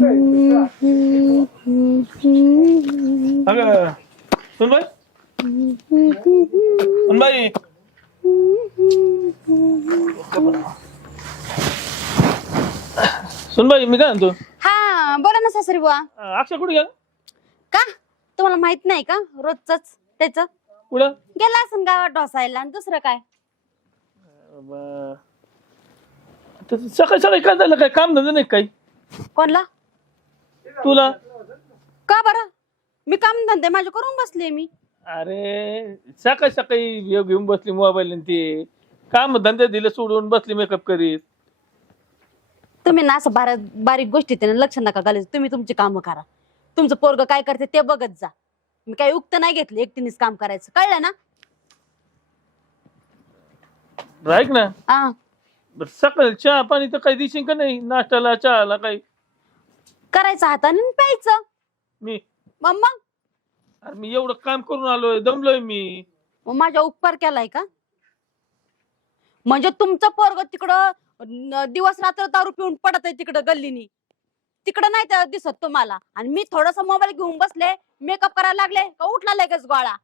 अगं सुनबाई सुनबाई सुनबाई मी काय म्हणतो हा बोला ना सासरी बुवा. अक्षय कुठे गेला का तुम्हाला माहित नाही का रोजच त्याच कुठं गेला असं गावात ढोसायला आणि दुसरं काय. सकाळी सकाळी काय झालं काय काम धंदा नाही काही कोणला तुला का बरं मी काम धंदे माझे करून बसले मी. अरे सकाळी सकाळी घेऊन बसली मोबाईल ते काम धंदे दिले सोडून बसली मेकअप करीत. तुम्ही ना असं बारीक गोष्टी लक्ष नका घालायचं. तुम्ही तुमची कामं करा. तुमचं पोरग काय करते ते बघत जा. मी काही उक्त नाही घेतलं एकटीनेच काम करायचं कळलं ना. ऐक ना हा सकाळी चहा पाणी तर काही दिशील का नाही नाश्त्याला चहाला काही करायचं हाताने आणि प्यायचं मी मग अरे मी एवढं काम करून आलोय दमलोय मी. मग माझ्या उपकार केलाय का. म्हणजे तुमचं पोरग तिकडं दिवस रात्र दारू पिऊन पडत आहे तिकडं गल्लीनी तिकडं नाही तर दिसत तुम्हाला. आणि मी थोडस मोबाईल घेऊन बसले मेकअप करायला लागले का उठला लगेच गोळा.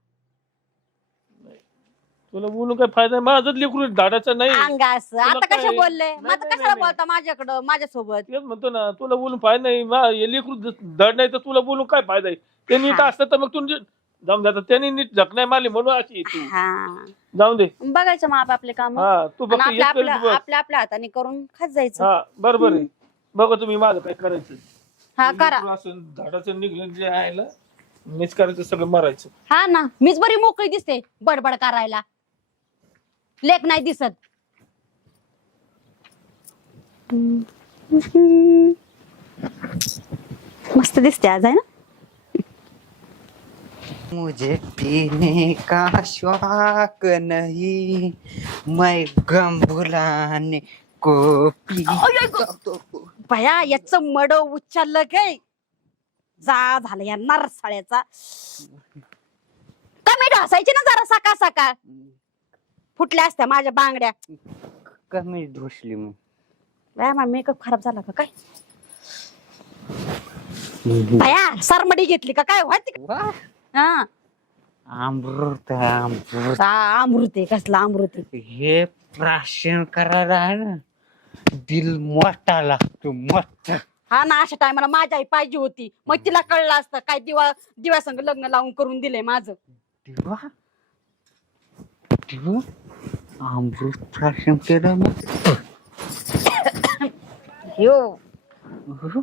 तुला बोलून काय फायदा माझं लेकरू धाडाचं नाही. अंगास आता काय? कशा बोलले नाही, मग आता नाही, कशाला नाही. बोलता माझ्याकडं माझ्यासोबत. तेच म्हणतो ना तुला बोलून फायदा नाही हे लेकरू धड नाही तर तुला बोलून काय फायदा आहे. ते नीट हा. असतं तर मग तू जाऊन जात त्यांनी नीट झक नाही मारली म्हणून अशी तू हा जाऊन दे. बघायचं मग आपले काम हा तू फक्त आपल्या हेच करीत आपल्या बस. आपल्या आपल्या हाताने करून खात जायचं. हा बरोबर आहे बघा तुम्ही माझं काय करायचं. हा करा. लेकरू असं धाडाचं निघलं जे आहे ना मीच करायचं सगळं मारायचं. हा ना मीच बरी मोकळी दिसते बडबड करायला. लेख नाही दिसत. मस्त दिसते आज आहे ना. मुझे पीने का शौक नहीं मैं गम भुलाने को भया याच मड उच्चारलं काय जा झालं या नरसाळ्याचा. कमी ढासायची ना जरा सकाळ सकाळ फुटल्या असत्या माझ्या बांगड्या. कमी ढोसली मी माझा मेकअप खराब झाला का काय. भया सरमडी घेतली का काय व्हायची वाह, हा अमृत अमृत अमृत आहे कसला अमृत आहे. हे प्राशन करायला आहे ना दिल मोठा लागतो मोठा. हा ना अशा टायमाला माझी आई पाहिजे होती मग तिला कळलं असतं काय दिव्यासंग लग्न लावून करून दिलंय माझं. दिवा दिवा अमृत प्राशन केलं मग हो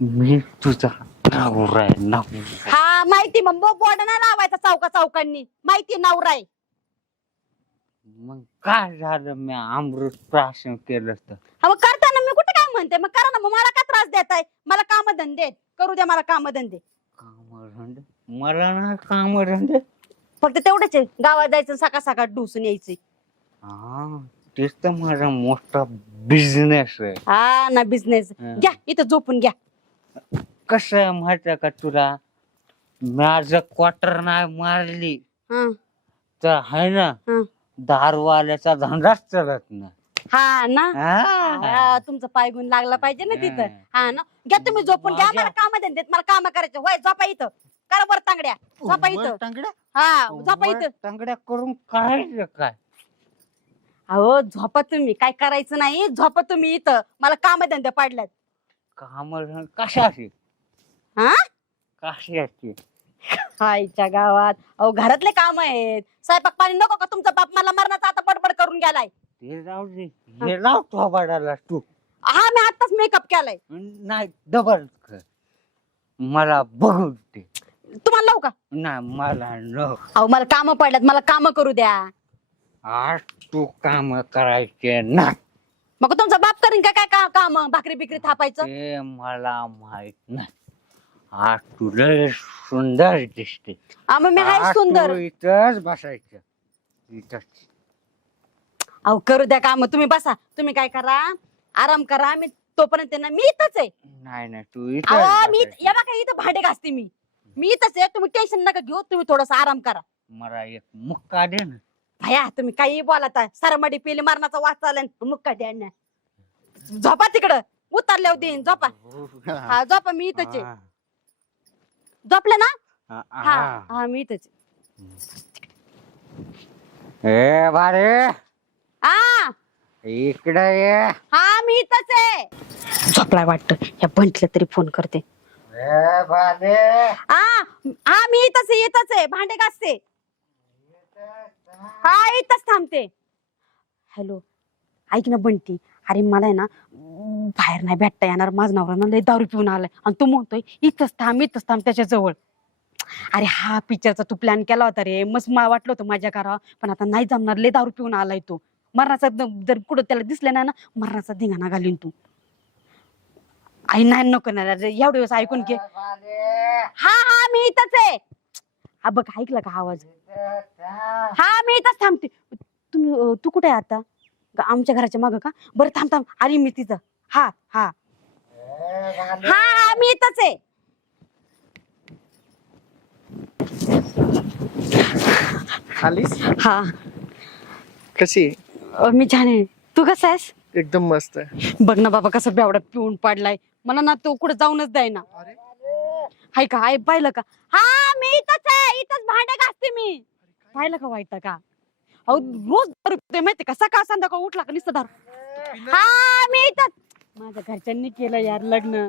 मी तुझा नवरा आहे नवरा. हा माहिती मग बोर्ड नाही लावायचा चौकांनी माहिती नवरा आहे. मग काय झालं मी अमृत प्राशन केलं तर हा मग करताना मी कुठे काय म्हणते मग करा ना मग मला काय त्रास देताय. मला काम धंदे करू द्या मला काम धंदे. कामधंदे मला ना कामधंदे फक्त तेवढेच आहे गावात जायचं सकाळ सकाळ ढुसून यायचे. हा तेच तर माझा मोठा बिझनेस आहे. हा ना बिझनेस घ्या इथं झोपून घ्या. कसं आहे माहिती आहे का तुला माझं क्वार्टर नाही मारली हा तर आहे ना हा. दारूवाल्याचा धंदाच चालत नाही. हा ना हा. हा, तुमचं पाय गुण लागला पाहिजे ना तिथं. हा ना घ्या तुम्ही झोपून घ्या. मला काम धंदेत मला काम करायचं होय. झोपा इथं करा बरं तांगड्या झोपा इथं. तांगड्या हा झोपा इथं. तांगड्या करून काय काय अहो झोपा तुम्ही काय करायचं नाही. झोपा तुम्ही इथं मला काम धंदे पाडल्यात. काम कशाची हा कशाची आईच्या गावात अहो घरातले काम आहेत. स्वयंपाक पाणी नको का तुमचा बाप मला मरणाचा आता बडबड करून गेलाय. ते जाऊ दे हे लाव तो बाडाला तू हा मी आताच मेकअप केलाय. नाही डबल कर मला बघू दे. तुम्हाला लावू का. नाही मला न अहो मला काम पडल्यात मला काम करू द्या. आज तू काम करायचे ना मग तुमचा बाप करीन का काय काम भाकरी बिकरी थापायचं. ते मला माहित नाही. आज तुला सुंदर दिसते. मग मी हाय आज सुंदर. तू इथंच बसायचं इथंच. अहो करू द्या काम तुम्ही बसा. तुम्ही काय करा आराम करा. मी तोपर्यंत ना मी इथंच आहे. नाही नाही तू अहो मी इथं या बघा इथं भांडे घासते मी इथंच आहे. तुम्ही टेन्शन नका घेऊ. तुम्ही थोडासा आराम करा. मला एक मुक्का दे ना. भया तुम्ही काही बोलता. सरमडी पेली मारण्याचा वास चालेल मुक्का द्या ना. झोपा तिकडं उतरल्यावर देईन. झोपा. हा झोपा, मी इथंच आहे. झोपले ना? हा हा मी इथंच आहे. ए बारे हा इकडे ये. हा मी इथंच आहे. झोपलाय वाटतं. ह्या बंटला तरी फोन करते. ए बारे हा हा मी इथंच आहे. भांडे घासते. हा इथंच थांबते. हॅलो ऐक ना बंटी, अरे मला आहे ना बाहेर नाही भेटता येणार. माझा नवरा ना लय दारू पिऊन आलाय आणि तू म्हणतोय इथंच थांब त्याच्या जवळ. अरे हा पिक्चरचा तू प्लॅन केला होता रे, मस्त मला वाटलं होतं माझ्या करावं, पण आता नाही जमणार. लय दारू पिऊन आलाय तो. मरणाचा जर कुठं त्याला दिसलं नाही ना, मरणाचा धिंगाणा घालीन तू. आई नाही नको ना एवढे दिवस ऐकून घे. हा हा मी इथंच आहे. हा बघ ऐकलं का आवाज? हा मी इथंच थांबते. तू कुठे आहे आता? आमच्या घराच्या मागं का? बरं थांब अरे मी तिथं. हा हा हा हा मी इथंच आहे. आलीस? हा कशी? मी छान आहे. तू कसा आहेस? एकदम मस्त. बघ ना बाबा कसं बेवडा पिऊन पडलाय. मला ना तो कुठे जाऊनच द्याय ना. हाय का? हाय पाहिलं का? हा मी इथंच आहे. इथंच भांडे घासते मी. पाहिलं का? वाईट का? अहो रोज दारू पितोय माहिती का? सकाळ संध्याकाळ उठला का नुसतं दारू. हा मी इथंच. माझ्या घरच्यांनी केलं यार लग्न.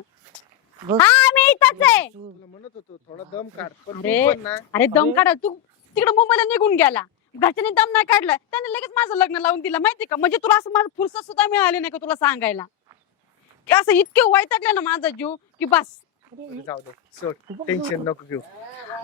हा मी इथंच आहे. तुला म्हणत होतो थोडा दम काढ, पण अरे तू पण ना. अरे दम काढ. तू तिकडे मुंबईला निघून गेला. घरच्यांनी दम नाही काढलाय. त्याने लगेच माझं लग्न लावून दिलं माहिती का? म्हणजे तुला असं माझं फुरसत सुद्धा मिळाली नाही का तुला सांगायला? की असं इतके वैतागले ना माझा जीव की बस. जाऊ दे, सोड, टेन्शन नको घेऊ.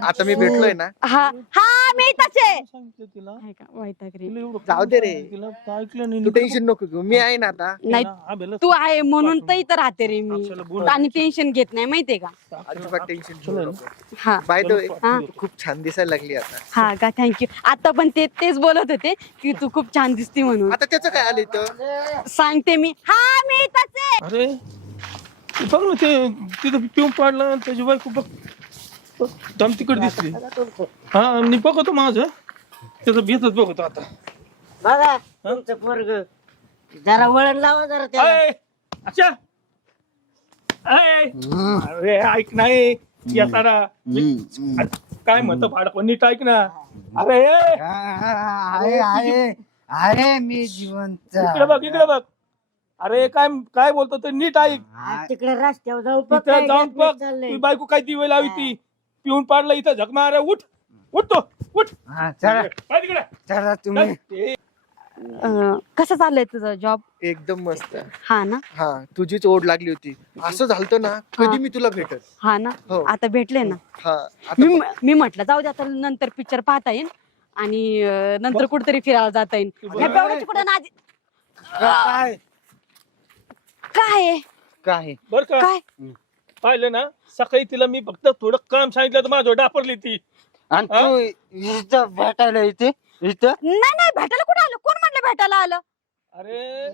आता मी भेटलोय ना. हा हा मी इथंच आहे. सांगितलं तिला. हाय का? वैतागले. तिला एवढं जाऊ दे रे. तिला ऐकलं नाही. तू टेन्शन नको घेऊ, मी आहे ना आता. नाही तू आहे म्हणून तर इथं राहते रे मी. अक्षरला बोल. आणि टेन्शन घेत नाही माहितीये का? अजिबात टेन्शन घेऊ नको. हा बाय द वे, हा. तू खूप छान दिसायला लागली आता. हा का? थँक्यू. आता पण तेच बोलत होते की तू खूप छान दिसते म्हणून. आता त्याचं काय आलं इथं? सांगते मी. हा मी इथंच आहे. अरे बघ ना, ते तिथं पिऊन पाडला त्याची बायको बघ दम तिकड दिसली. हा मी बघतो माझं त्याचं भेटच बघतो आता. बघा तुमचं पोरग जरा वळण लावा जरा त्याला. अय, अच्छा अरे ऐक नाही येताना काय म्हणतो भाडं नीट ऐक ना. अरे अरे मी जिवंत. इकडे बघ. अरे काय काय बोलतो ते नीट ऐक. तिकडे रस्त्यावर जाऊ तिथं जाऊन बघ तुझी बायको काय दिवे लावी ती पिऊन पाडलं इथं झक मारे. उठ तो उठ. चला काय तिकडे चला तुम्ही. ते कसं चाललंय तुझं जॉब? एकदम मस्त. हा ना? हा तुझीच ओढ लागली होती. असं झालं ना कधी मी तुला भेटत. हा ना? हो. आता भेटले ना. हा आता मी म्हटलं जाऊ दे आता नंतर पिक्चर पाहता येईल आणि नंतर कुठेतरी फिरायला जाता येईल. ह्या बेवड्याची कुठे ना काय काय काय बर का काय पाहिलं ना सकाळी तिला मी फक्त थोडं काम सांगितलं तर माझं डापरली ती. आणि तू इथं भेटायला इथे इथं नाही भेटायला कुठे आलं? कोण म्हटलं भेटायला आलं? अरे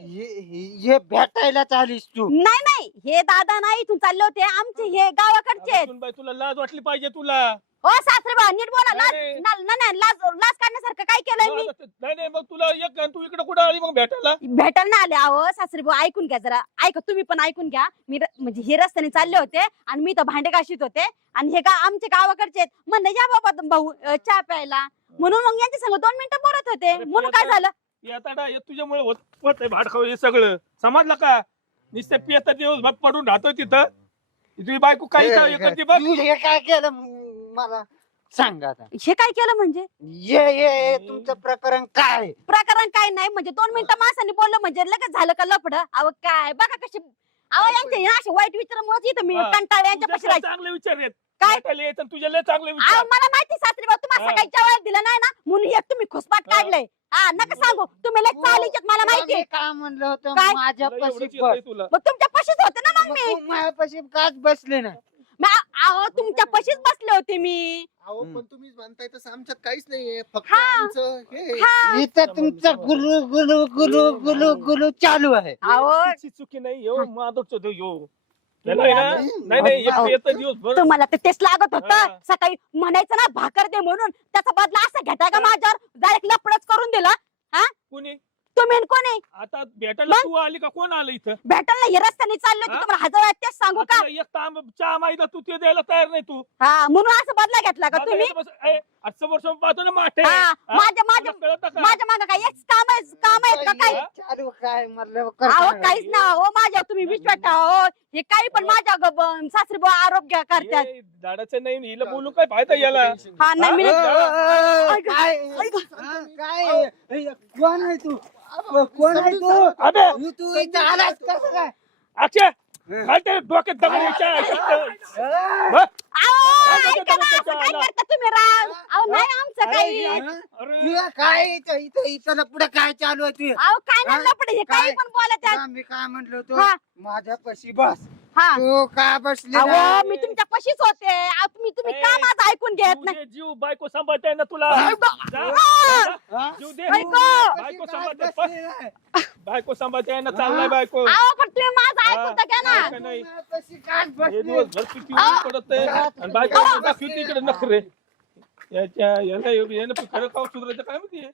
हे भेटायलाच आलीस तू. नाही हे दादा नाही इथून चालले होते. आमचे हे गावाकडचे आहेत. सुनबाई, तुला लाज वाटली पाहिजे तुला. ओ सासरे बा नीट बोला. नाही. लाज काढण्यासारखं काय केलंय मी? नाही मग तुला एक तू इकडे कुठं आली मग भेटायला? भेटायला नाही आले. अहो सासरे भाऊ ऐकून घ्या जरा. ऐका तुम्ही पण ऐकून घ्या. मी म्हणजे हे रस्त्याने चालले होते आणि मी तर भांडे घाशीत होते आणि हे आमचे गावाकडचे आहेत. म्हणलं या बाबा भाऊ चहा प्यायला म्हणून मग यांच्या संग 2 मिनिटं बोलत होते. म्हणून काय झालं? तुझ्यामुळे होत भाड खाऊ हे सगळं समजलं का? नुसते पियत दिवस पडून राहतोय तिथं. तुझी बायको काही करते बघ. तू हे काय केलं मला सांग आता. हे काय केलं म्हणजे? ये तुमचं प्रकरण काय? प्रकरण काय नाही म्हणजे 2 मिनिटं माणसाने बोललं म्हणजे लगेच झालं का लफड? अहो काय बघा कशी यांचे असे वाईट विचारामुळे इथं मी हा. कंटाळे यांच्या तुझे पाशी काय राहायचे. चांगले विचार आहेत काय? भेटायला येत आणि तुझे लय चांगले अहो विचार. मला माहिती सासरी भाऊ तुम्हाला हा. सकाळी जेवायला दिलं नाही ना म्हणून एक तुम्ही खुसपाट हा. काढलंय. हा नका सांगू तुम्ही लय चालीचेत मला माहितीये. मी काय म्हणलं होतं काय? माझ्या तुला एवढंच पशी येतंय तुला. मग तुमच्या पशीच होते ना मग मी. माझ्यापाशी काच बसले ना. अहो तुमच्या पशीच बसले होते मी. अहो पण तुम्ही म्हणताय तसं आमच्यात काहीच नाहीये. फक्त हा. आमचं हे हा. इथं तुमचं गुलू गुलू गुलू गुलू गुलू चालू आहे. अहो तिची चुकी नाही यो माधवच यो त्याला आहे ना. नाही येत दिवस तुम्हाला ते तेच लागत होतं. हा. सकाळी म्हणायचं ना भाकर दे म्हणून त्याचा बदला असा घेताय का माझ्यावर? डायरेक्ट लपडच करून दिला. कुणी तुम्ही कोण आहे आता भेटायला मग? तू आली का कोण आलं इथं भेटायला हे रस्त्याने चाललो की हा? तुम्हाला हजार वेळा तेच सांगू का आता एक तांब चहा माहिती तू ते द्यायला तयार नाही तू हा म्हणून असं बदला घेतला का तुम्ही समोर समोर पाहतो ना माठे हा, हा? माझ्या तुला कळतं का? माझ्या मागं काय एक काम आहेत का काय चालू काय म्हणलं अहो काहीच ना हो माझ्या तुम्ही विश्वास ठेवा हो हे काही पण माझ्या सासरी बुवा आरोग्य करतात ए, झाडाचं नाही हिला बोलू काय फायदा याला हा नाही मी ऐक- काय ऐक. काय कोण आहे तू कोण आहे तू अबे तू इथं आलास कसं काय अक्षय काय ते डोक्यात दगड यायच्या बघ. अहो, काय ऐका ना, करता असं काय त्याला? करता तुम्ही राव अहो नाही आमचं काही अरे, तुला काय इथं इथं इथं पुढे काय चालू आहे तुझं अहो काय नाही लपडे हे काही पण बोलत आहेत. मी काय म्हणलो तू हा. माझ्या पशी बस हा तू का बसली अहो मी तुमच्या पशीच होते अहो, तुम्ही का ए, माझं ऐकून घेत जीव नाही दे, जीव बायको सांभाळताय ना तुला जा, आ! जीव दे ऐको. बायको सांभाळते बायको सांभाळते ना चाललाय बायको अहो पण तुम्ही माझं ऐकून तर घ्या ना का नाही पशी काय हे बसली दिवसभर किती ऊन पडत आहे आणि बायको दाखवते इकडे नखरे याच्या याला यानं खरं का सुधारायचं काय माहिती